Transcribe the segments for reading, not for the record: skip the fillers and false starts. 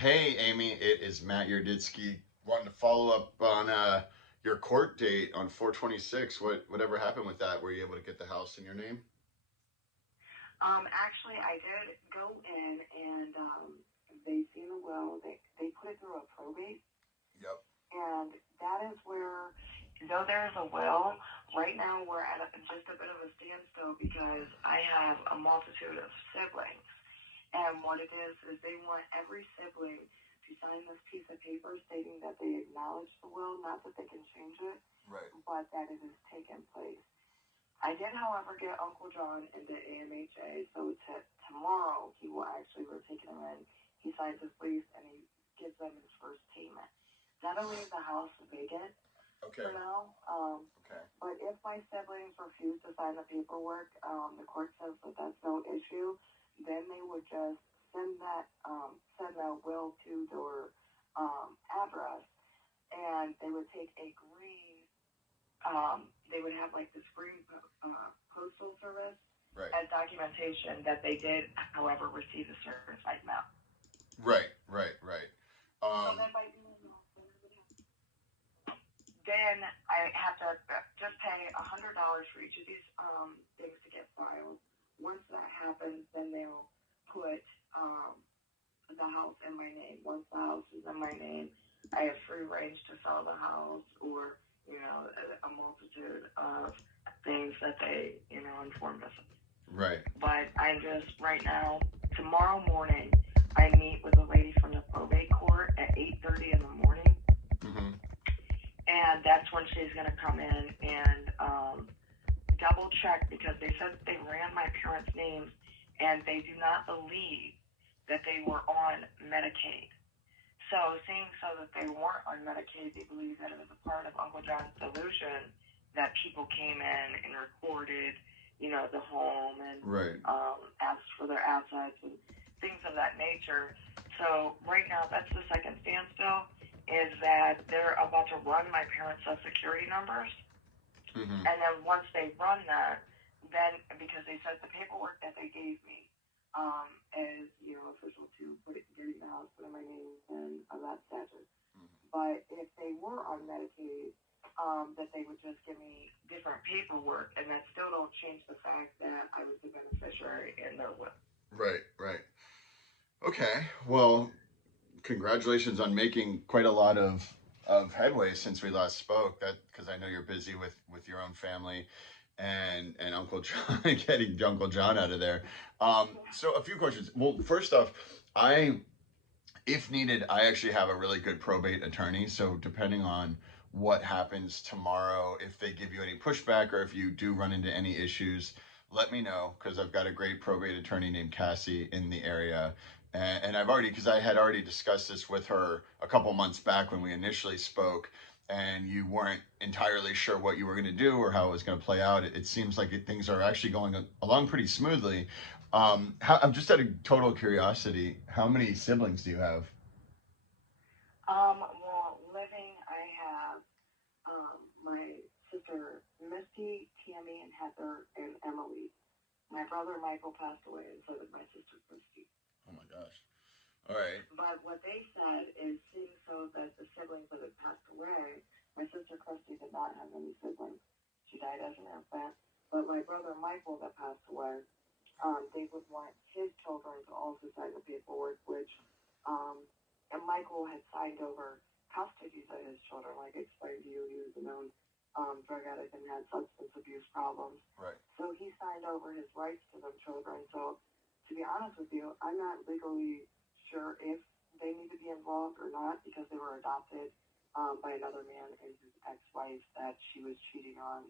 Hey, Amy, it is Matt Yarditsky. Wanting to follow up on your court date on 426. Whatever happened with that? Were you able to get the house in your name? Actually, I did go in and they seen the will. They put it through a probate, Yep. and that is where, though there is a will, right now we're at just a bit of a standstill because I have a multitude of siblings. And what it is they want every sibling to sign this piece of paper stating that they acknowledge the will, not that they can change it, Right. but that it has taken place. I did, however, get Uncle John into AMHA, so tomorrow he will actually, we're taking him in. He signs his lease and he gives them his first payment. That'll leave the house vacant Okay. for now. Okay. But if my siblings refuse to sign the paperwork, the court says that that's no issue. Then they would just send that will to their address, and they would take a green they would have like this green postal service Right. as documentation that they did, however, receive a certified mail. Right. Right. Right. So Um. then by then I have to just pay $100 for each of these things to get filed. Once that happens, then they'll put the house in my name. Once the house is in my name, I have free range to sell the house or a multitude of things that they informed us of. Right. But I'm just right now. Tomorrow morning, I meet with a lady from the probate court at 8:30 in the morning, Mm-hmm. and that's when she's going to come in and double check because they said they ran my parents' names and they do not believe that they were on Medicaid. So, seeing so that they weren't on Medicaid, they believe that it was a part of Uncle John's delusion that people came in and recorded, the home and Right. asked for their assets and things of that nature. So, right now, that's the second standstill is that they're about to run my parents' social security numbers. Mm-hmm. And then once they run that, then because they said the paperwork that they gave me is official to getting the house put in my name and that statute. But if they were on Medicaid, that they would just give me different paperwork, and that still don't change the fact that I was the beneficiary in their will. Right. Right. Okay. Well, congratulations on making quite a lot of headway since we last spoke. That because I know you're busy with your own family and Uncle John getting Uncle John out of there. So a few questions. Well, first off, I if needed, I actually have a really good probate attorney. So depending on what happens tomorrow, if they give you any pushback or if you do run into any issues, let me know because I've got a great probate attorney named Cassie in the area. And I've already, because I had already discussed this with her a couple months back when we initially spoke, and you weren't entirely sure what you were going to do or how it was going to play out. It seems like things are actually going along pretty smoothly. I'm just out of total curiosity. How many siblings do you have? Well, living, I have my sister Misty, Tammy, and Heather, and Emily. My brother Michael passed away, and so did my sister Christy. Oh my gosh. All right. But what they said is, seeing so that the siblings that had passed away, my sister Christy did not have any siblings. She died as an infant. But my brother Michael that passed away, they would want his children to also sign the paperwork, which um, and Michael had signed over custody of his children. Like I explained to you, he was a known drug addict and had substance abuse problems. Right. So he signed over his rights to them children. So to be honest with you, I'm not legally sure if they need to be involved or not because they were adopted by another man and his ex-wife that she was cheating on,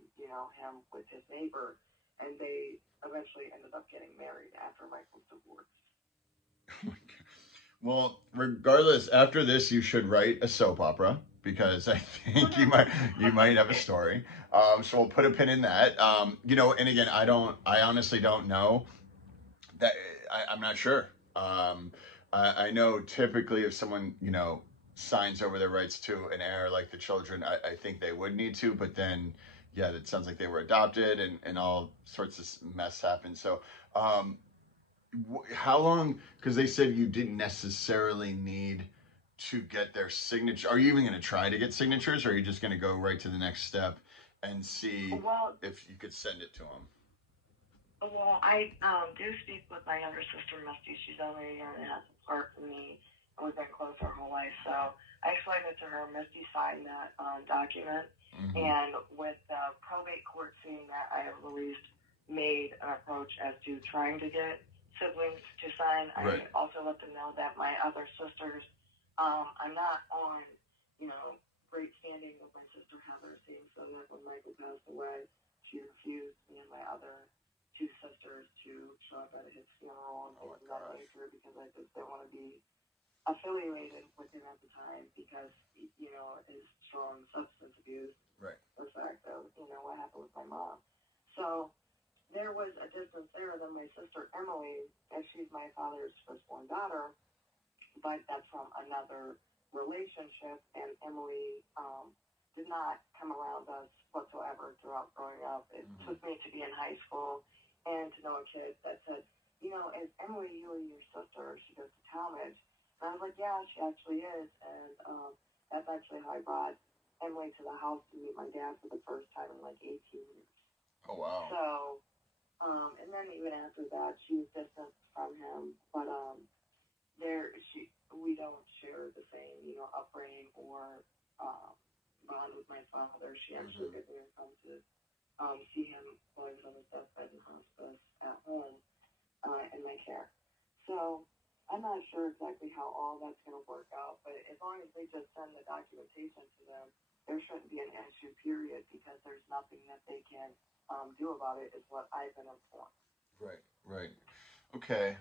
him with his neighbor, and they eventually ended up getting married after Michael's divorce. Well, regardless, after this, you should write a soap opera because I think you might have a story. So we'll put a pin in that. And again, I honestly don't know that. I'm not sure. I know typically if someone signs over their rights to an heir like the children, I think they would need to, but then yeah, it sounds like they were adopted and all sorts of mess happened. So um, How long? Because they said you didn't necessarily need to get their signature. Are you even going to try to get signatures, or are you just going to go right to the next step and see Well, if you could send it to them? I do speak with my younger sister, Misty. She's only a year and a half apart from me, and we've been close our whole life. So I explained it to her. Misty signed that document, Mm-hmm. and with the probate court seeing that, I have at least made an approach as to trying to get siblings to sign. Right. I also let them know that my other sisters, I'm not on, you know, great standing with my sister Heather, seeing so that when Michael passed away, she refused me and my other two sisters to show up at his funeral and Oh things my of that gosh. nature because I just didn't want to be affiliated with him at the time because, his strong substance abuse, Right. the fact of, what happened with my mom. So there was a distance there. Then my sister Emily, and she's my father's firstborn daughter, but that's from another relationship. And Emily did not come around us whatsoever throughout growing up. It Mm-hmm. took me to be in high school and to know a kid that said, is Emily really your sister? She goes to Talmadge. And I was like, yeah, she actually is. And that's actually how I brought Emily to the house to meet my dad for the first time in like 18 years. Oh wow. So, and then even after that, she was distant from him. But we don't share the same, upbringing or um, bond with my father. She actually Mm-hmm. didn't even come to see him while he was on his deathbed in hospice at home in my care. So I'm not sure exactly how all that's going to work out, but as long as they just send the documentation to them, there shouldn't be an issue, period, because there's nothing that they can do about it, is what I've been informed. Right. Right. Okay.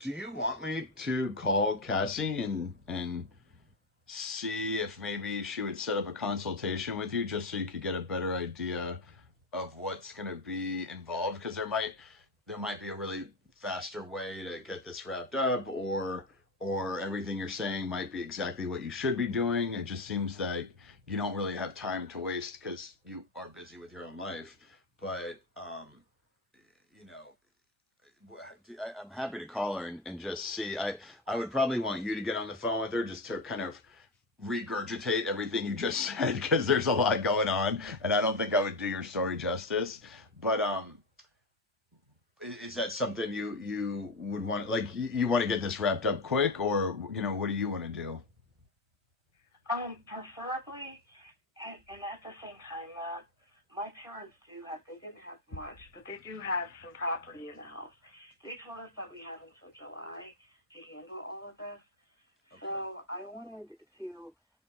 Do you want me to call Cassie and see if maybe she would set up a consultation with you just so you could get a better idea of what's going to be involved? Because there might be a really faster way to get this wrapped up, or everything you're saying might be exactly what you should be doing. It just seems like you don't really have time to waste because you are busy with your own life. But you know, I'm happy to call her and just see. I would probably want you to get on the phone with her just to kind of regurgitate everything you just said because there's a lot going on, and I don't think I would do your story justice. But is that something you would want? Like you want to get this wrapped up quick, or what do you want to do? Preferably, and at the same time, my parents they didn't have much, but they do have some property in the house. They told us that we have until July to handle all of this. So Okay. I wanted to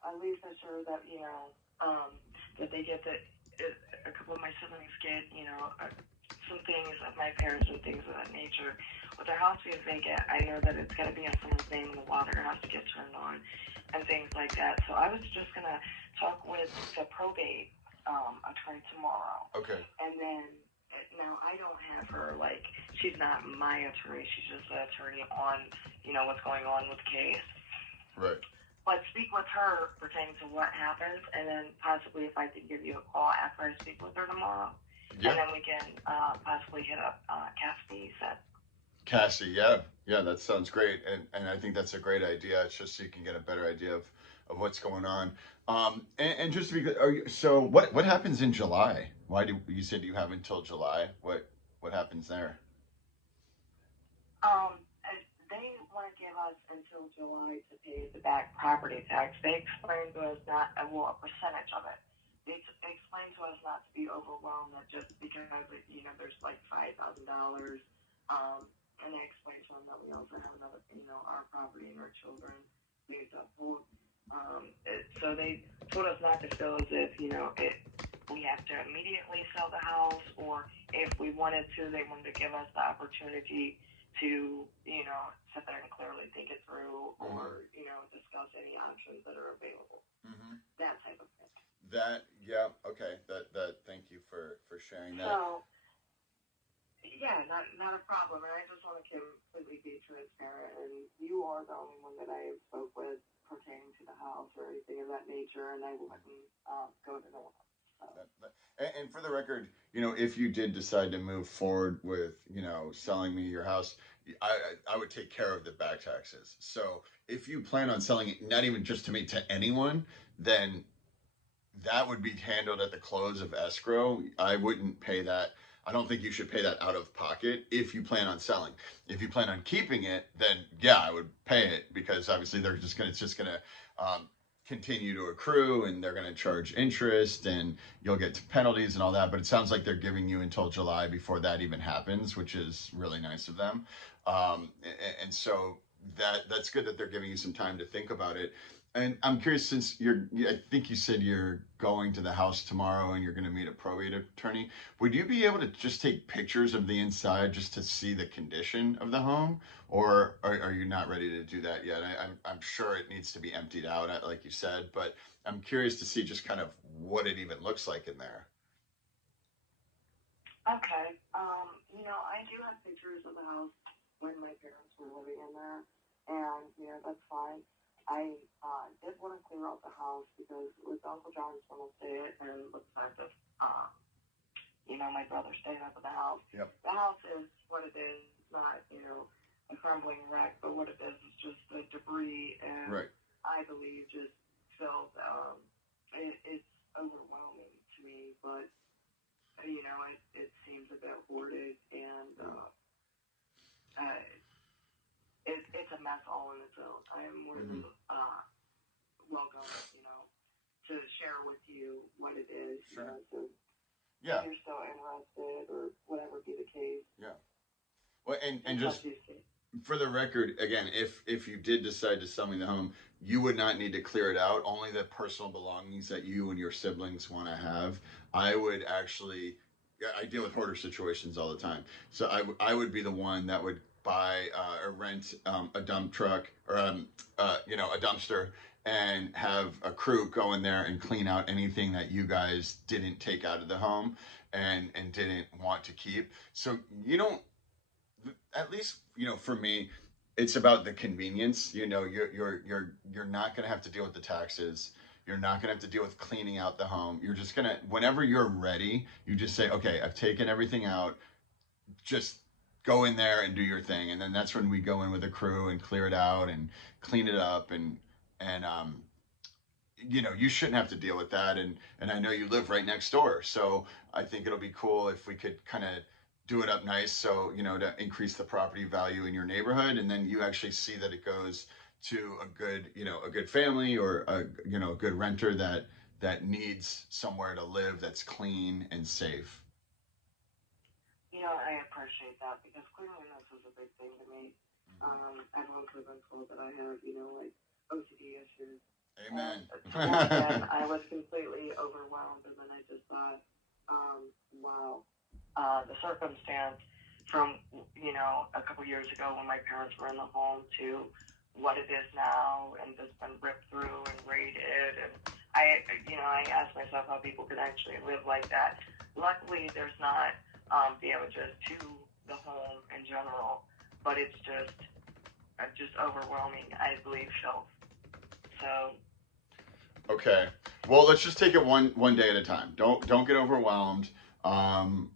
at least assure that, that they get a couple of my siblings get, some things of my parents and things of that nature. With their house being vacant, I know that it's going to be in someone's name and the water has to get turned on and things like that. So I was just going to talk with the probate attorney tomorrow. Okay. And then now I don't have her, like, she's not my attorney. She's just the attorney on, what's going on with the case. Right. But speak with her pertaining to what happens, and then possibly if I could give you a call after I speak with her tomorrow, and Yeah. then we can possibly hit up Cassie. Said, Cassie. Yeah. Yeah. That sounds great, and I think that's a great idea. It's just so you can get a better idea of what's going on. And just to be clear, so what happens in July? Why do you said you have until July? What happens there? um, they want to give us until July to pay the back property tax. They explained to us not, a percentage of it. They explained to us not to be overwhelmed that just because there's like $5,000. And I explained to them that we also have another, our property and our children need to hold. So they told us not to feel as if we have to immediately sell the house, or if we wanted to, they wanted to give us the opportunity to sit there and clearly think it through, Mm-hmm. or discuss any options that are available. Mm-hmm. That type of thing. That yeah okay that thank you for sharing that. So yeah, not a problem. And I just want to completely be transparent. And you are the only one that I spoke with pertaining to the house or anything of that nature. And I wouldn't go to no one else. So. And for the record, if you did decide to move forward with, selling me your house, I would take care of the back taxes. So if you plan on selling it, not even just to me, to anyone, then that would be handled at the close of escrow. I wouldn't pay that. I don't think you should pay that out of pocket if you plan on selling. If you plan on keeping it, then yeah, I would pay it because obviously it's just gonna continue to accrue and they're gonna charge interest and you'll get penalties and all that. But it sounds like they're giving you until July before that even happens, which is really nice of them. And so that's good that they're giving you some time to think about it. And I'm curious, since I think you said you're going to the house tomorrow and you're going to meet a probate attorney. Would you be able to just take pictures of the inside just to see the condition of the home? Or are you not ready to do that yet? I'm sure it needs to be emptied out, like you said, but I'm curious to see just kind of what it even looks like in there. Okay. I do have pictures of the house when my parents were living in there, and that's fine. I did want to clear out the house because with Uncle John's want to stay it, and with the fact that my brother staying up in the house. Yep. The house is what it is, not a crumbling wreck, but what it is just the debris, and right. I believe just felt it's overwhelming to me, but it seems a bit hoarded, and it's a mess all on its own. I am more than welcome, to share with you what it is. Sure. So yeah. If you're still interested, or whatever be the case. Yeah. Well, and just for the record, again, if you did decide to sell me the home, you would not need to clear it out. Only the personal belongings that you and your siblings want to have. I would actually, I deal with hoarder situations all the time. So I would be the one that would buy or rent a dump truck or a dumpster and have a crew go in there and clean out anything that you guys didn't take out of the home and didn't want to keep. So you don't, at least for me, it's about the convenience. You're not going to have to deal with the taxes. You're not going to have to deal with cleaning out the home. You're just going to, whenever you're ready, you just say, okay, I've taken everything out, just go in there and do your thing. And then that's when we go in with a crew and clear it out and clean it up. And you shouldn't have to deal with that. And I know you live right next door, so I think it'll be cool if we could kind of do it up nice, so to increase the property value in your neighborhood, and then you actually see that it goes to a good family or a good renter that needs somewhere to live that's clean and safe. I appreciate that because cleanliness is a big thing to me. I've also been told that I have like OCD issues. Amen. And I was completely overwhelmed, and then I just thought, wow, the circumstance from a couple years ago when my parents were in the home to what it is now, and just been ripped through and raided, and I asked myself how people could actually live like that. Luckily, there's not damages to the home in general, but it's just overwhelming. I believe filth. So. Okay. Well, let's just take it one day at a time. Don't get overwhelmed. And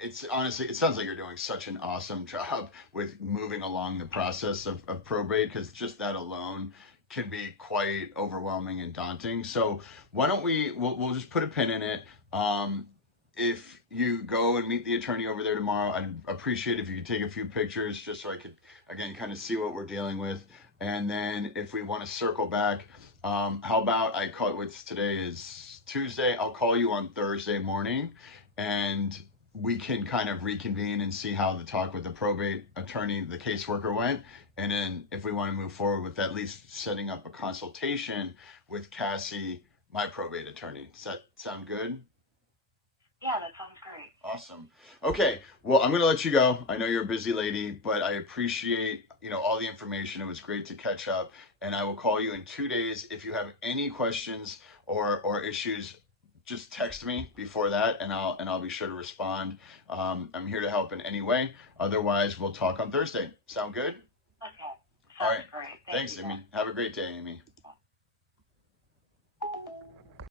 it's honestly, it sounds like you're doing such an awesome job with moving along the process of probate, because just that alone can be quite overwhelming and daunting. So why don't we'll just put a pin in it. If you go and meet the attorney over there tomorrow, I'd appreciate if you could take a few pictures just so I could, again, kind of see what we're dealing with. And then if we want to circle back, how about I call it, what's today is Tuesday. I'll call you on Thursday morning and we can kind of reconvene and see how the talk with the probate attorney, the caseworker went. And then if we want to move forward with at least setting up a consultation with Cassie, my probate attorney. Does that sound good? Yeah, that sounds great. Awesome. Okay. Well, I'm going to let you go. I know you're a busy lady, but I appreciate, all the information. It was great to catch up, and I will call you in 2 days. If you have any questions or issues, just text me before that, and I'll be sure to respond. I'm here to help in any way. Otherwise, we'll talk on Thursday. Sound good? Okay. Sounds All right. great. Thanks, Amy. Have a great day, Amy.